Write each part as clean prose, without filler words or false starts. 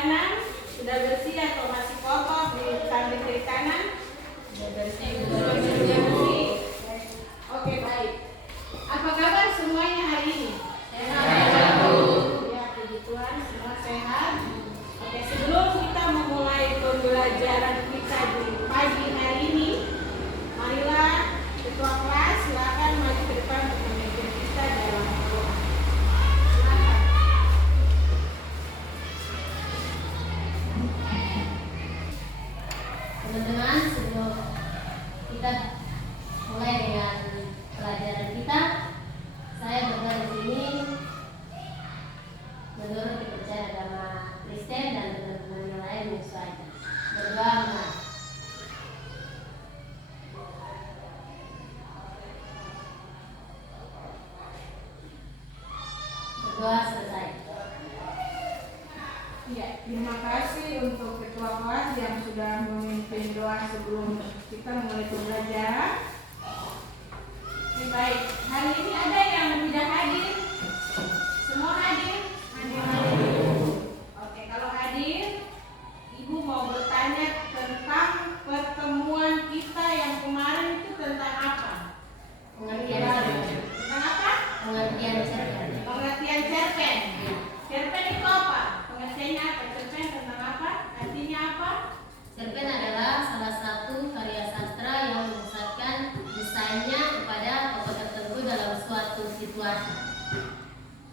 kanan sudah bersih atau masih kotor di samping kiri kanan? Sudah bersih. Oke, baik. Apa kabar semuanya hari ini? Sehat. Ya, puji Tuhan, semua sehat. Oke, sebelum kita memulai pembelajaran kita di pagi hari ini, marilah ketua kelas silakan maju ke depan untuk memimpin kita dalam doa. Silakan. Teman-teman, sebelum kita mulai dengan pelajaran kita, saya berdoa di sini menurut kepercayaan agama Kristen dan teman-teman yang lain menyesuaikan. Berdoa mulai. Berdoa selesai. Ya, terima kasih untuk ketua kelas yang sudah memimpin doa sebelum kita mulai pembelajaran. Oke, baik. Hari ini ada yang tidak hadir? Semua hadir? Hadir. Oke, kalau hadir, Ibu mau bertanya tentang pertemuan kita yang kemarin itu tentang apa? Pengertian cerpen. Tentang apa? Pengertian cerpen. Pengertian cerpen. Cerpen itu apa? Pengertiannya apa? Cerpen tentang apa? Artinya apa? Cerpen adalah salah satu karya sastra yang memusatkan desainnya kepada tokoh tertentu dalam suatu situasi.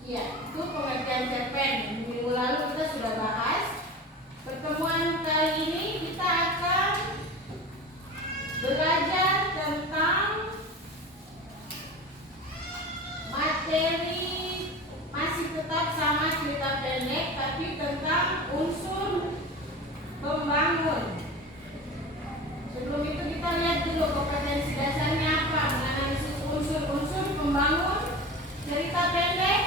Iya, itu pengertian cerpen. Minggu lalu kita sudah bahas. Pertemuan kali ini kita akan belajar tentang materi masih tetap sama cerita pendek, tapi tentang unsur pembangun. Sebelum itu kita lihat dulu kompetensi dasarnya apa, menganalisis unsur-unsur pembangun cerita pendek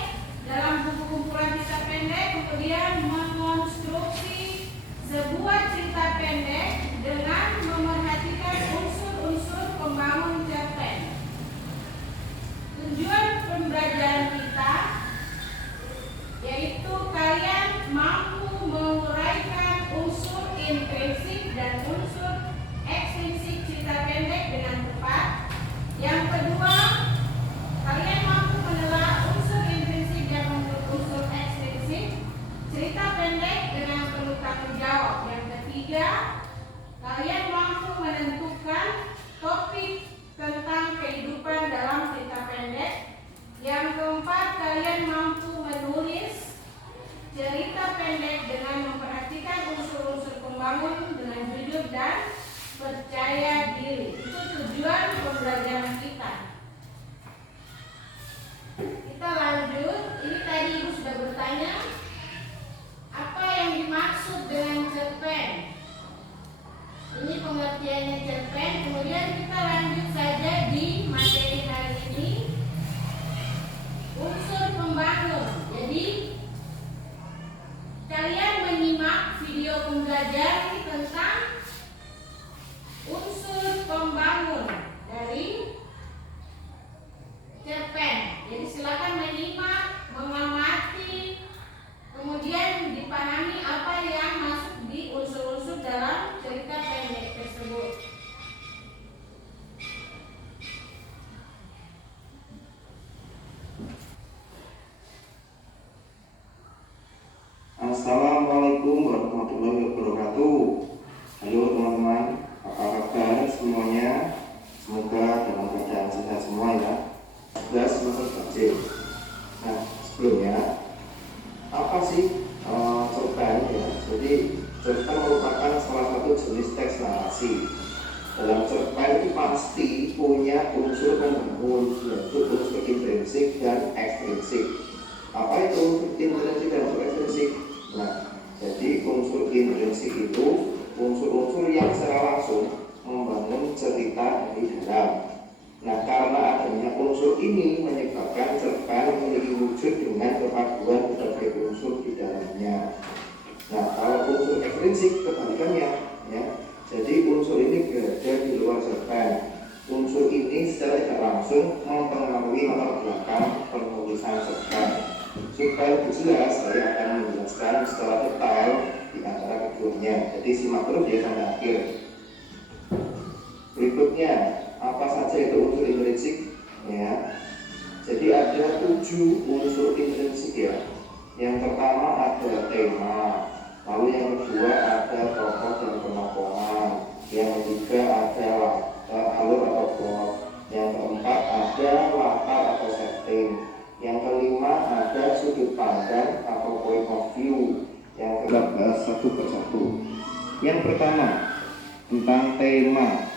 dalam buku kumpulan cerita pendek, kemudian mengonstruksi sebuah cerita pendek dengan memerhatikan unsur-unsur pembangun cerpen. Tujuan pembelajaran kita yaitu kalian mampu menguraikan unsur intrinsik dan unsur ekstrinsik cerita pendek dengan tepat. Yang kedua, kalian mampu menelaah unsur intrinsik dan unsur ekstrinsik cerita pendek dengan penuh tanggung jawab. Yang ketiga, kalian mampu menentukan topik tentang kehidupan dalam cerita pendek. Yang keempat, kalian mampu menulis cerita pendek dengan memperhatikan unsur-unsur pembangun dengan jujur dan percaya diri. Itu tujuan pembelajaran kita. Kita lanjut. Ini tadi Ibu sudah bertanya, apa yang dimaksud dengan cerpen? Ini pengertiannya cerpen. Kemudian kita lanjut saja di materi hari ini. Unsur pembangun. Jadi kalian menyimak video pembelajaran ini tentang unsur pembangun dari cerpen. Jadi silakan menyimak, mengamati, kemudian dipahami apa yang masuk di unsur-unsur dalam cerita pendek tersebut. Assalamualaikum warahmatullahi wabarakatuh. Halo teman-teman, apa kabar semuanya? Semoga dalam keadaan sehat semua ya. Sudah semester kecil. Nah, sebelumnya apa sih cerpen ya? Jadi cerpen merupakan salah satu jenis teks narasi. Dalam cerpen itu pasti punya unsur pembangun, yaitu unsur intrinsik dan ekstrinsik. Apa itu intrinsik dan unsur ekstrinsik? Nah, jadi unsur intrinsik itu unsur-unsur yang secara langsung membangun cerita dari dalam. Nah, karena adanya unsur ini menyebabkan cerpen memiliki wujud dengan perpaduan berbagai unsur di dalamnya. Nah, kalau unsur ekstrinsik kebalikannya, ya. Jadi unsur ini berada di luar cerpen. Unsur ini secara tidak langsung mempengaruhi latar belakang penulisan cerpen. Supaya lebih jelas, saya akan menjelaskan secara detail di lagunya. Jadi simak terus ya sampai akhir. Berikutnya, apa saja itu unsur intrinsik? Ya. Jadi ada 7 unsur intrinsik ya. Yang pertama ada tema, lalu yang kedua ada tokoh dan penokohan, yang ketiga ada alur atau plot, yang keempat ada latar atau setting, yang kelima ada sudut pandang atau point of view. Yang kita bahas satu persatu. Yang pertama tentang tema.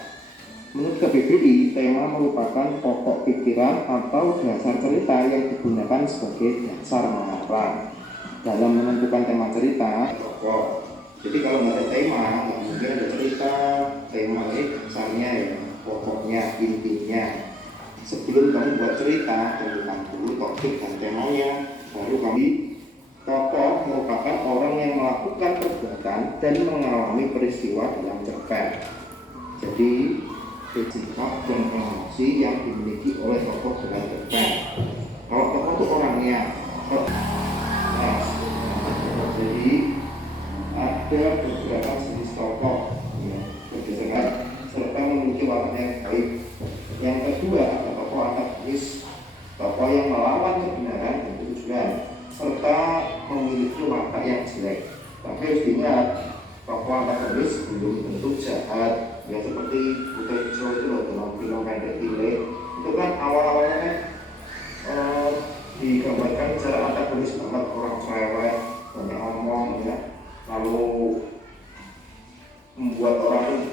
Menurut KBBI, tema merupakan pokok pikiran atau dasar cerita yang digunakan sebagai dasar mengarang. Dalam menentukan tema cerita, pokok. Jadi kalau nggak ada tema, nggak mungkin ada cerita. Tema ini dasarnya ya, pokoknya, intinya. Sebelum kamu buat cerita, tentukan dulu topik dan temanya, baru kamu. Tokoh merupakan orang yang melakukan perbuatan dan mengalami peristiwa dalam cerpen. Jadi sikap dan emosi yang dimiliki oleh tokoh dalam cerpen. Kalau tokoh itu orangnya, jadi ada beberapa jenis tokoh ya, berdasarkan serta memiliki watak yang baik. Yang kedua ada tokoh antagonis, tokoh yang melawan kebenaran dan kejujuran, serta memiliki watak yang jelek. Tapi harus diingat, tokoh antagonis belum tentu jahat. Ya seperti Buta Hijau itu loh, dalam film Pendek Tile itu kan awal-awalnya kan digambarkan secara antagonis banget, orang cerewet, banyak ngomong ya, lalu membuat orang.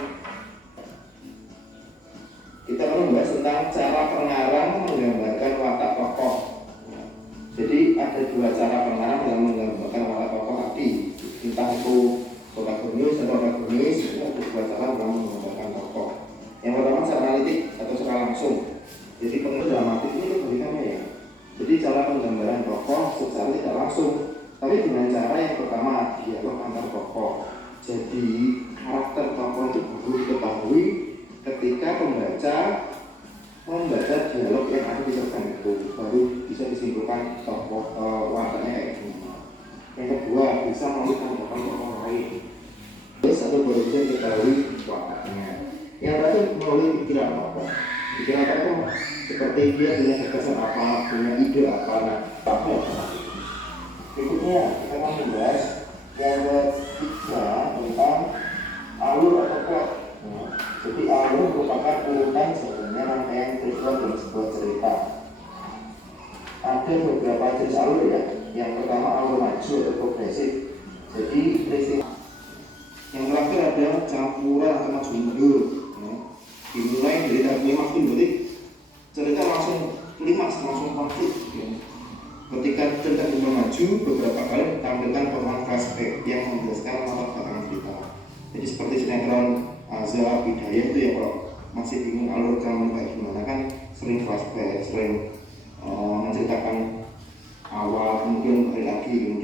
Kita akan membahas tentang cara pengarang menggambarkan watak tokoh. Jadi ada 2 cara pengarang yang menggambarkan watak tokoh tadi, entah itu protagonis atau antagonis. Itu ada 2 cara dalam menggambarkan tokoh. Yang pertama secara analitik atau secara langsung. Jadi pengertian dramatik ini kebalikannya ya. Jadi cara penggambaran tokoh secara tidak langsung, tapi dengan cara yang pertama dialog antar tokoh. Jadi karakter tokoh itu baru diketahui ketika pembaca membaca dialog yang ada di cerpen itu, baru bisa disimpulkan tokoh wataknya kayak gimana. Yang kedua bisa melalui tanggapan tokoh lain. Satu baru bisa diketahui wataknya. Yang terakhir melalui pikiran tokoh. Pikiran tokoh seperti dia punya gagasan apa, punya ide apa. Berikutnya kita akan membahas yang ketiga tentang alur atau plot. Jadi alur merupakan urutan sebenarnya rangkaian peristiwa dalam sebuah cerita. Ada beberapa jenis alur ya. Yang pertama alur maju atau progresif. Jadi peristiwa. Yang terakhir ada campuran atau maju mundur. Dimulai dari tahap klimaks, berarti cerita langsung klimaks, langsung konflik. Ketika cerita dimulai maju, beberapa kali ditampilkan potongan flashback yang menjelaskan latar belakang cerita. Jadi seperti sinetron Azab Hidayah itu ya, kalau masih bingung alur drama kayak gimana kan sering flashback, sering menceritakan awal, kemudian balik lagi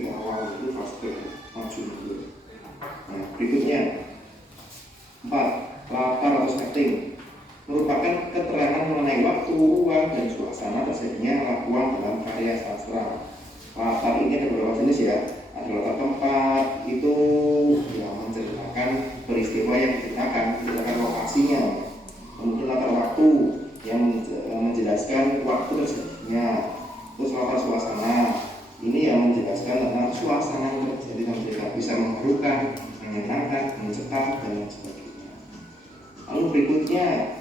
ke awal, itu flashback, maju mundur. Nah, berikutnya 4. Latar atau setting merupakan keterangan mengenai waktu, ruang, dan suasana terjadinya lakukan dalam karya sastra. Latar ini ada beberapa jenis ya. Ada latar tempat, itu yang menceritakan peristiwa yang menceritakan lokasinya. Kemudian latar waktu yang menjelaskan waktu terjadinya. Terus latar suasana, ini yang menjelaskan tentang suasana yang terjadi dalam cerita, bisa mengharukan, menyenangkan, mencekam, dan lain sebagainya. Lalu berikutnya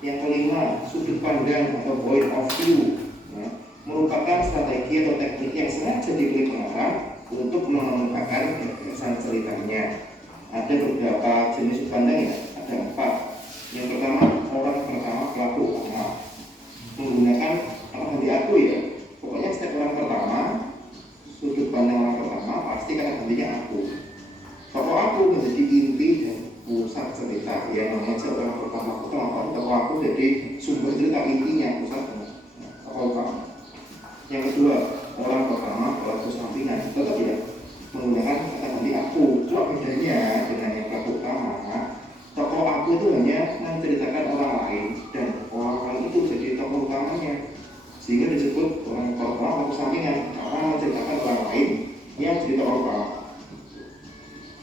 yang kelima, sudut pandang atau point of view ya, merupakan strategi atau teknik yang sengaja dipilih pengarang untuk mengemukakan gagasan ceritanya. Ada beberapa jenis sudut pandang ya, ada 4. Yang pertama, orang pertama pelaku utama menggunakan apa aku ya. Pokoknya setiap orang pertama, sudut pandang orang pertama pasti kata gantinya aku. Tokoh aku menjadi inti dan pusat cerita yang mengajak orang pertama tokoh aku jadi sumber cerita intinya, pusat tokoh utama. Yang kedua, orang pertama pelaku sampingan, tetap ya menggunakan kata ganti aku. Cuma bedanya dengan yang pelaku utama, tokoh aku itu hanya menceritakan orang lain dan orang lain itu jadi tokoh utamanya, sehingga disebut orang pelaku sampingan karena menceritakan orang lain yang jadi tokoh utama.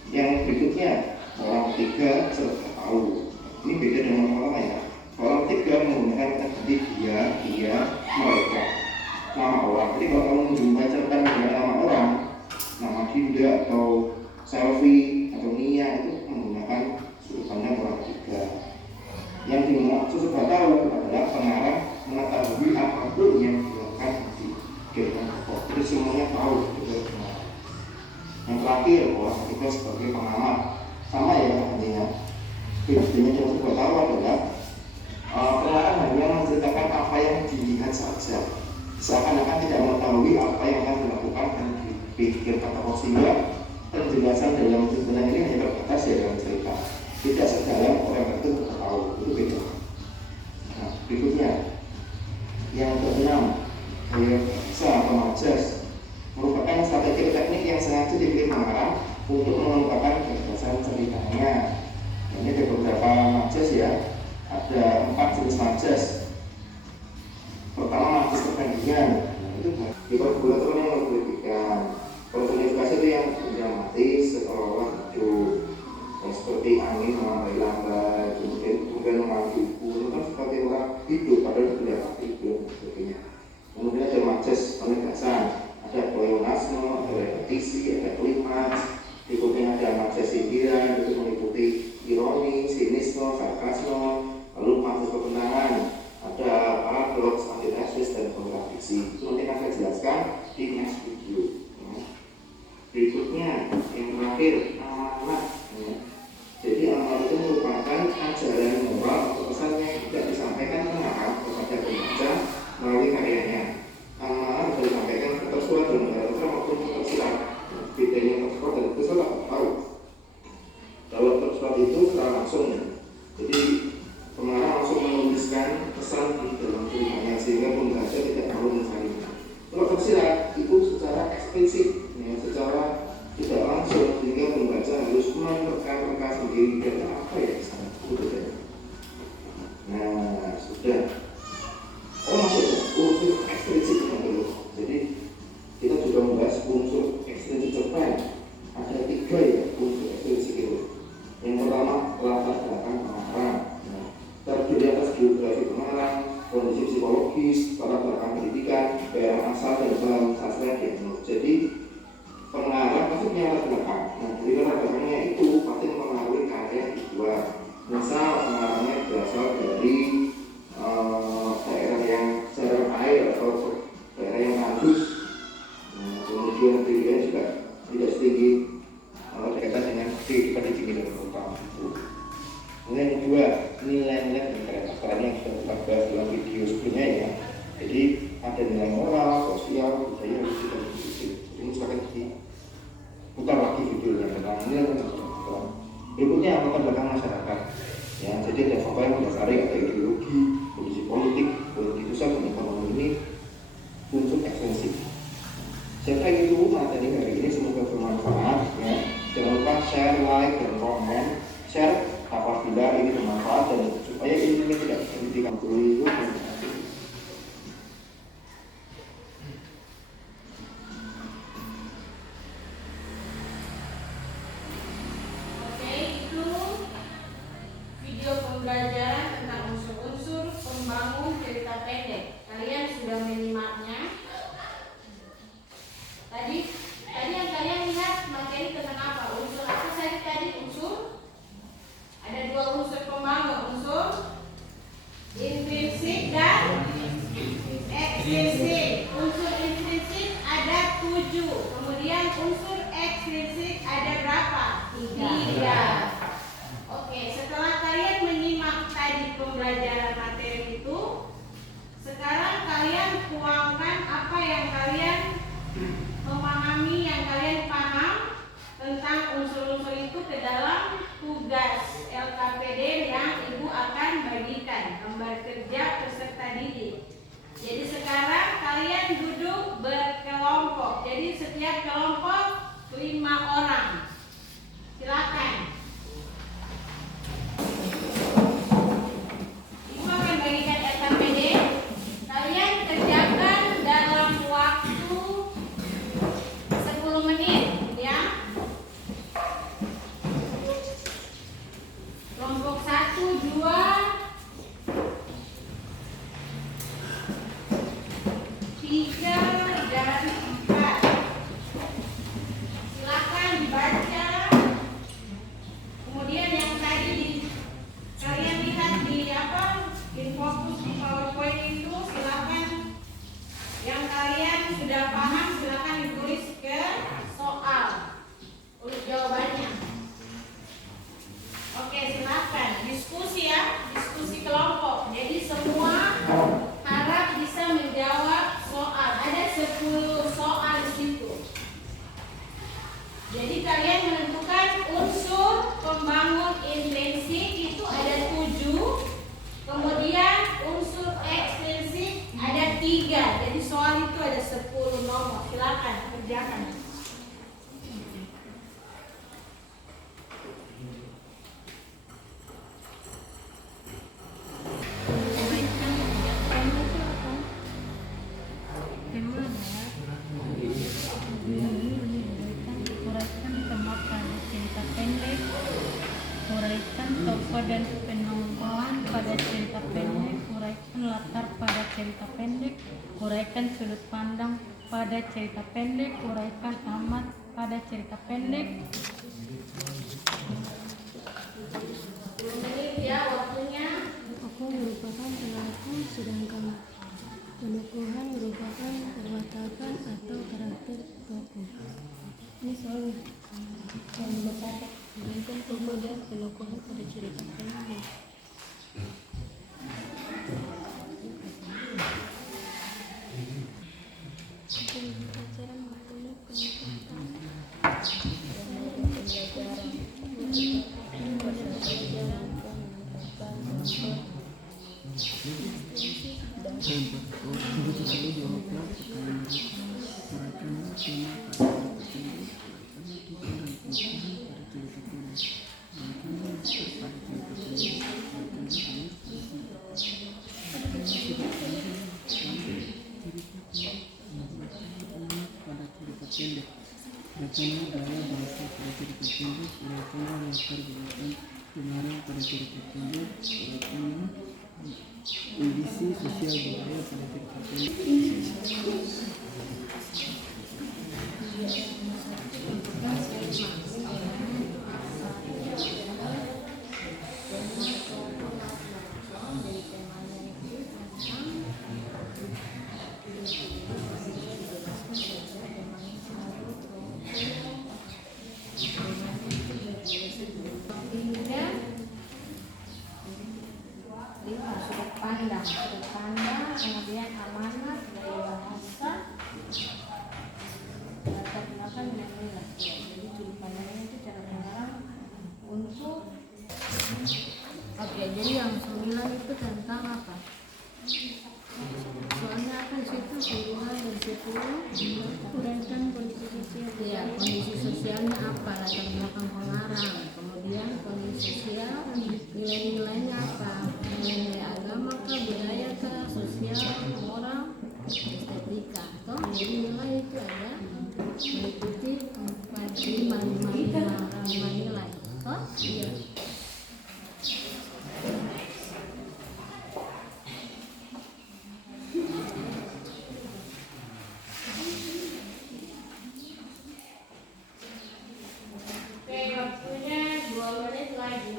Yang berikutnya, orang ketiga serta tahu. Ini beda dengan orang lain ya. Orang ketiga menggunakan kata ganti dia, mereka, nama orang. Jadi kalau kamu membacakan dengan nama orang, nama Dinda atau Selfie atau Nia itu menggunakan sudut pandang orang ketiga. Yang dimaksud serta tahu adalah pengarang mengetahui apapun yang dilakukan di kehidupan pokok. Jadi semuanya tahu. Yang terakhir, orang ketiga sebagai pengamat. Sama ya artinya. Bedanya yang serba tahu adalah pengarang hanya menceritakan apa yang dilihat saja. Seakan-akan tidak mengetahui apa yang akan dilakukan dan dipikirkan atau sehingga penjelasan dalam cerita ini hanya terbatas ya dalam cerita. Tidak sedalam orang itu tahu. Itu beda. Nah, berikutnya yang keenam, diagnosa atau majas merupakan strategi teknik yang sengaja dipilih pengarang untuk mengungkapkan gagasan ceritanya. Ini ada beberapa majas ya, ada 4 jenis majas. Pertama, majas perbandingan. Itu di kalkulator yang memperhatikan personifikasi itu yang dramatis seolah-olah hidup, yang seperti angin melambai-lambai, kemudian mengambil itu kan seperti orang hidup padahal tidak hidup sebagainya. Kemudian ada majas penegasan, ada pleonasme, ada repetisi, ada klimaks. Berikutnya ada majas sindiran, itu meliputi ironi, sinisme, sarkasme. Lalu majas pertentangan, ada paradoks, antitesis, dan kontradiksi. Itu nanti akan jelaskan di next video. Berikutnya yang terakhir, amanat. Jadi amanat itu merupakan ajaran moral atau pesan yang tidak disampaikan pengarang kepada pembaca melalui karyanya. Amanat bisa disampaikan ke tersurat dan negara maupun tersirat. Bedanya tersurat dan tersirat tahu. Kalau tersurat itu secara langsung, jadi pengarang langsung menuliskan pesan di dalam ceritanya sehingga pembaca tidak perlu mencarinya. Kalau tersirat itu secara eksplisit, ya, secara tidak langsung sehingga pembaca harus menerka-nerka sendiri dan apa ya di sana. Nah, sudah. Maksudnya unsur eksplisit yang dulu. Jadi kita juga membahas unsur eksplisit cerpen. Ada 3 ya unsur eksplisit itu. Yang pertama, latar belakang pengarang. Terdiri atas biografi pengarang, kondisi psikologis, latar belakang pendidikan, daerah asal dan dalam sastra diagnos. Jadi pengarang pasti punya latar belakang. Nah, dari latar belakangnya itu pasti mempengaruhi karya yang dibuat. Misal pengarangnya berasal dari daerah yang jarang air atau daerah yang tandus. Nah, kemudian pilihan juga tidak setinggi berkaitan dengan kehidupan di sini dan utama itu. Kemudian yang kedua, nilai-nilai dan karakter yang sudah kita bahas dalam video sebelumnya ya. Jadi ada nilai moral, sosial, budaya, dan politik. Ini silakan diputar lagi videonya tentang nilai dan karakter. Berikutnya latar belakang masyarakat. Ya, jadi ada faktor yang mendasari ada ideologi, kondisi politik sosial dan ekonomi ini unsur ekstensif. Saya kira itu materi hari ini semoga bermanfaat ya. Jangan lupa share, like, dan komen. Share apabila ini bermanfaat dan supaya ini tidak dihentikan dulu. Oke, itu video pembelajaran tentang unsur-unsur pembangun cerita pendek. Kalian sudah menyimaknya. Tadi yang kalian lihat materi tentang apa? Unsur apa saja tadi? Unsur ada 2 unsur pembangun, unsur intrinsik dan ekstrinsik. Unsur intrinsik ada 7. Kemudian unsur ekstrinsik ada berapa? 3. Oke, setelah kalian menyimak tadi pembelajaran materi itu, sekarang kalian tuangkan apa yang kalian memahami, yang kalian paham tentang unsur-unsur itu ke dalam tugas LKPD yang Ibu akan bagikan, gambar kerja peserta didik. Jadi sekarang kalian duduk berkelompok. Jadi setiap kelompok 5 orang. Silakan. Ibu akan bagikan LKPD. Kalian kerjakan dalam waktu 10 menit, ya. Jadi kalian menentukan unsur pembangun intrinsik itu ada 7. Kemudian unsur ekstrinsik ada 3. Jadi soal itu ada 10 nomor. Silakan kerjakan. Uraikan tema pada cerita pendek, uraikan tokoh dan penongkolan pada cerita pendek, uraikan latar pada cerita pendek, uraikan sudut pandang pada cerita pendek, uraikan amat pada cerita pendek. 10 menit ya waktunya. Tokoh merupakan pelaku, sedangkan penokohan merupakan perwatakan atau karakter tokoh. Ini soalnya yang berkata sedangkan tokoh dan penokohan pada cerita pendek. Pembelajaran materi Uraikanlah gaya bahasa pada cerita pendek, uraikanlah latar belakang pengarang pada cerita pendek, uraikanlah kondisi sosial budaya pada cerita pendek. Sudut pandang, kemudian amanat dari bahasa, latar belakang dan nilai. Jadi sudut pandangnya itu cara pengarang untuk. Oke, jadi yang 9 itu tentang apa? Soalnya apa di situ? 9 dan 10 uraikan kondisi sosial. ya, kondisi sosialnya apa, latar belakang pengarang, kemudian kondisi sosial, nilai-nilainya apa, nilai agama kah, budaya kah, sosial, moral, estetika. Toh jadi nilai itu ada meliputi 5 nilai. Toh iya. Oke, waktunya 2 menit lagi.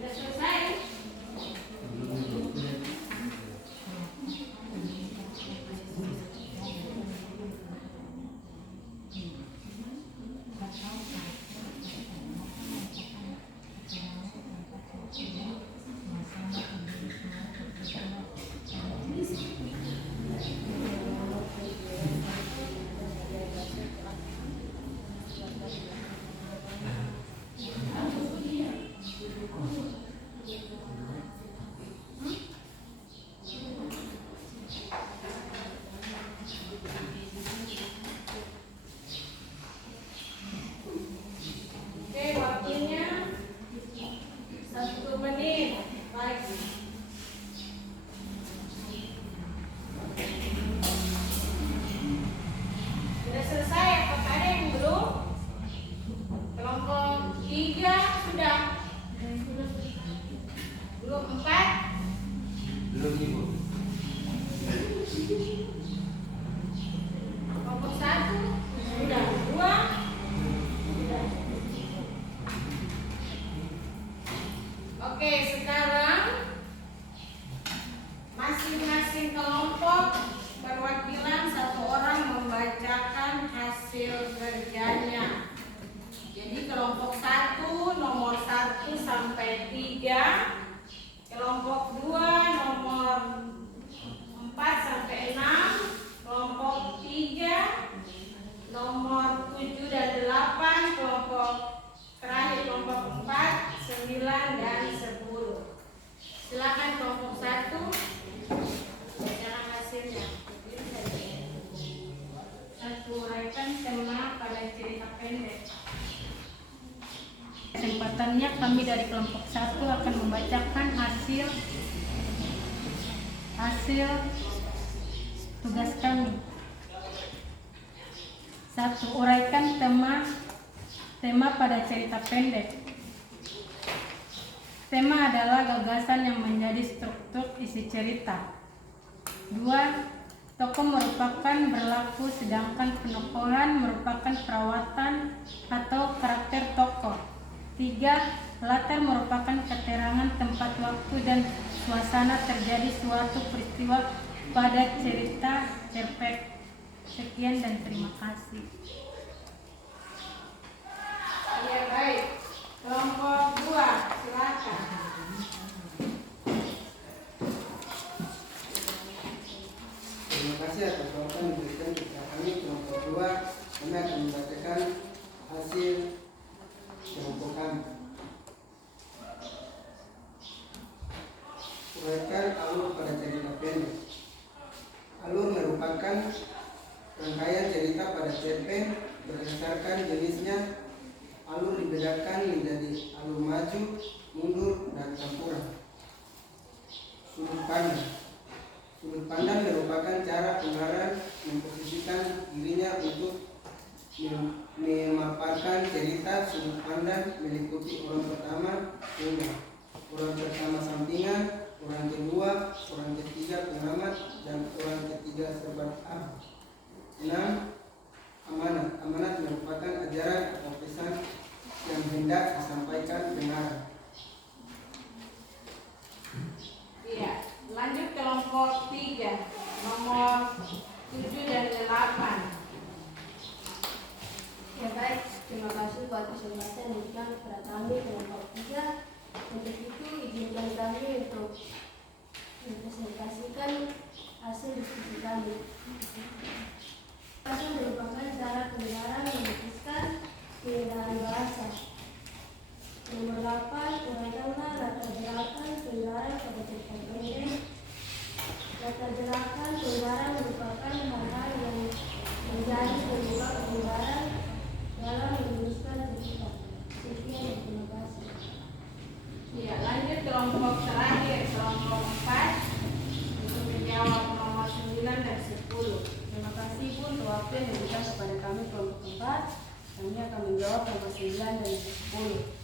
Sudah selesai? Oke, waktunya 1 menit lagi. Sudah selesai? Apakah ada yang belum? Kelompok 3 sudah? Belum 4? Belum ibu. Kelompok 1 sudah? 2? Sudah. Oke, sekarang masing-masing kelompok perwakilan satu orang membacakan hasil kerjanya. Jadi kelompok 1 nomor 1 sampai 3, kelompok 2 nomor 4 sampai 6, kelompok 3 nomor 7 dan 8, kelompok terakhir kelompok 4, 9 dan 10. Silakan kelompok 1 bacakan hasilnya. Uraikan tema pada cerita pendek. Kesempatannya kami dari kelompok 1 akan membacakan hasil tugas kami. 1. Uraikan tema pada cerita pendek. Tema adalah gagasan yang menjadi struktur isi cerita. 2. Tokoh merupakan berlaku sedangkan penokohan merupakan perawatan atau karakter tokoh. 3. Latar merupakan keterangan tempat, waktu, dan suasana terjadi suatu peristiwa pada cerita cerpen. Sekian dan terima kasih. Ya, baik. Kelompok 2, silakan. Terima kasih atas waktu yang diberikan kepada kami kelompok 2. Kami akan membacakan hasil kelompok kami. Uraikan alur pada cerita pendek. Alur merupakan rangkaian cerita pada cerpen berdasarkan jenisnya. Alur dibedakan menjadi alur maju, mundur, dan campuran. Sudut pandang. Sudut pandang merupakan cara pengarang memposisikan dirinya untuk memaparkan cerita. Sudut pandang meliputi orang pertama, orang pertama sampingan, orang kedua, orang ketiga pengamat, dan orang ketiga serba ahli. 6. Amanat. Amanat merupakan ajaran atau pesan yang hendak disampaikan pengarang. Iya, lanjut kelompok 3 nomor 7 dan 8. Ya baik, terima kasih buat kesempatan yang diberikan kepada kami kelompok 3. Untuk itu izinkan kami untuk mempresentasikan hasil diskusi kami. Hasil merupakan cara pendengaran melukiskan keindahan bahasa. Nomor 8, uraikanlah latar belakang pendengaran pada cerita pendek. Latar belakang pendengaran merupakan hal-hal yang menjadi penyebab pendengaran dalam menuliskan cerita. Sekian dan terima kasih. Iya, lanjut kelompok terakhir, kelompok 4 untuk menjawab nomor 9 dan 10. Terima kasih Bu untuk waktu yang diberikan kepada kami kelompok 4. Kami akan menjawab nomor 9 dan 10.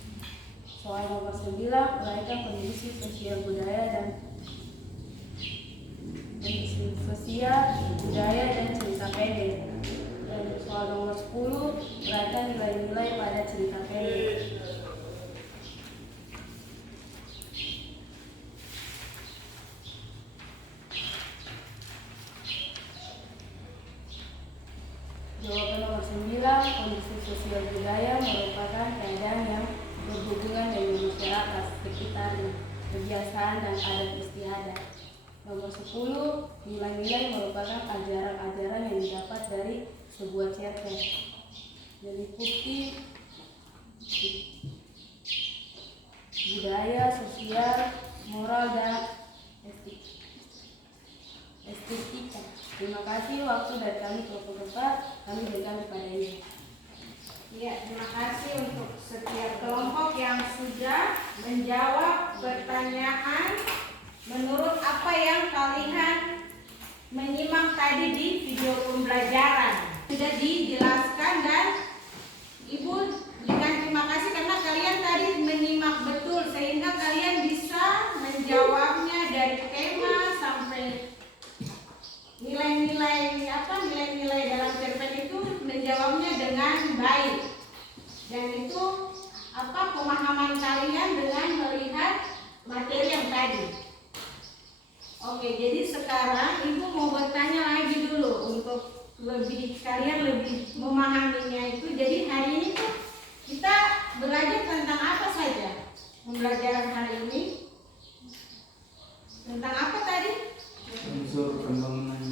Soal nomor 9, uraikan kondisi sosial budaya dan cerita pendek. Dan soal nomor 10, uraikan nilai-nilai pada cerita pendek. Jawaban nomor 9, kondisi sosial budaya merupakan keadaan yang berhubungan dengan masyarakat sekitarnya, kebiasaan dan adat istiadat. Nomor 10, nilai-nilai merupakan ajaran-ajaran yang didapat dari sebuah cerpen, meliputi budaya, sosial, moral, dan estetika. Terima kasih waktu dari kami kelompok 4 kami berikan kepada ini. Iya, terima kasih untuk setiap kelompok yang sudah menjawab pertanyaan menurut apa yang kalian menyimak tadi di video pembelajaran. Sudah dijelaskan dan Ibu berikan terima kasih karena kalian tadi menyimak betul sehingga kalian bisa menjawabnya dari tema sampai nilai-nilai dalam cerpen itu menjawabnya dengan baik. Dan itu pemahaman kalian dengan melihat materi yang tadi. Oke, jadi sekarang Ibu mau bertanya lagi dulu untuk kalian lebih memahaminya itu. Jadi hari ini tuh kita belajar tentang apa saja? Pembelajaran hari ini tentang apa tadi? Unsur pembangunan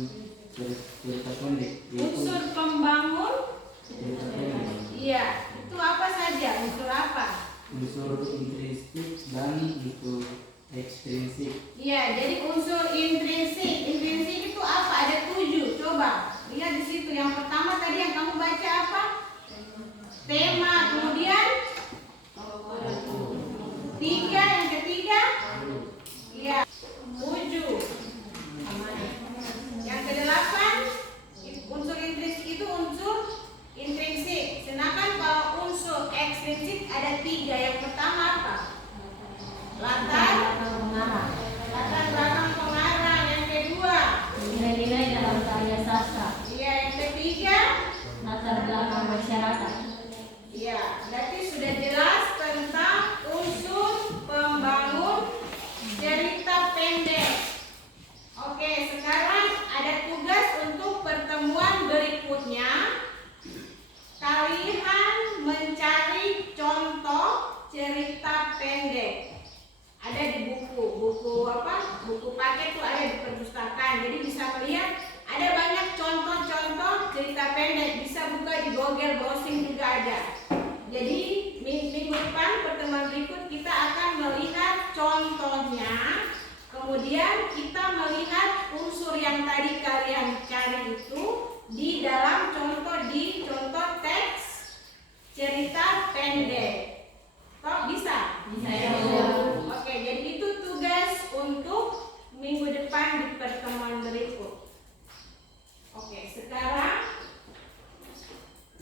cerita pendek. Unsur pembangun. Cerita pendek. Iya, itu apa saja? Unsur apa? Unsur intrinsik dan unsur ekstrinsik. Iya, jadi unsur intrinsik. Intrinsik itu apa? Ada 7. Coba lihat di situ. Yang pertama tadi yang kamu baca apa? Tema. Kemudian 3. Yang ketiga? Iya, 7. Yang ke-8, unsur intrinsik itu unsur intrinsik. Sedangkan kalau unsur ekstrinsik ada 3. Yang pertama apa? Latar belakang pengarang. Yang kedua, Nilai-nilai dalam karya sastra. iya, yang ketiga, Latar belakang masyarakat. iya, berarti sudah jelas tentang unsur pembangun cerita pendek. Oke, sekarang ada tugas untuk pertemuan berikutnya. Kalian mencari contoh cerita pendek. Ada di buku apa? Buku paket tuh ada di perpustakaan. Jadi bisa melihat ada banyak contoh-contoh cerita pendek. Bisa buka di Google browsing juga ada. Jadi minggu depan pertemuan berikut kita akan melihat contohnya. Kemudian kita melihat unsur yang tadi kalian cari itu di dalam contoh teks cerita pendek. Toh bisa? Bisa ya, Bu. Oke, jadi itu tugas untuk minggu depan di pertemuan berikut. Oke, sekarang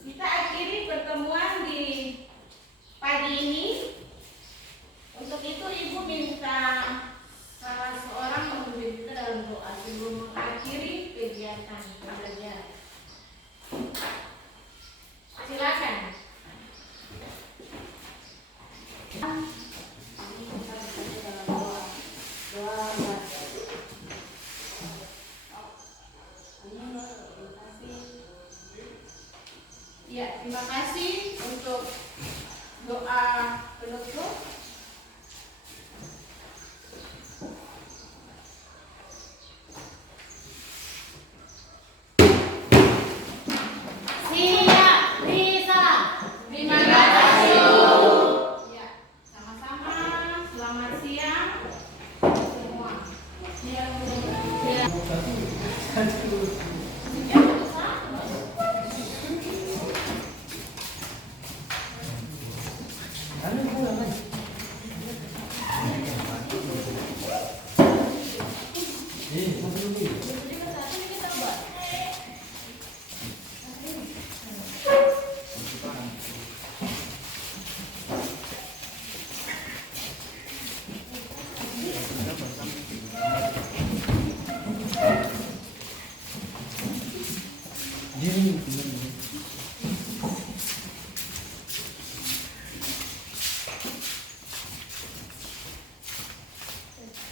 kita akhiri pertemuan di pagi ini. Untuk itu Ibu minta salah seorang memimpin kita dalam doa sebelum mengakhiri kegiatan pembelajaran. Silakan.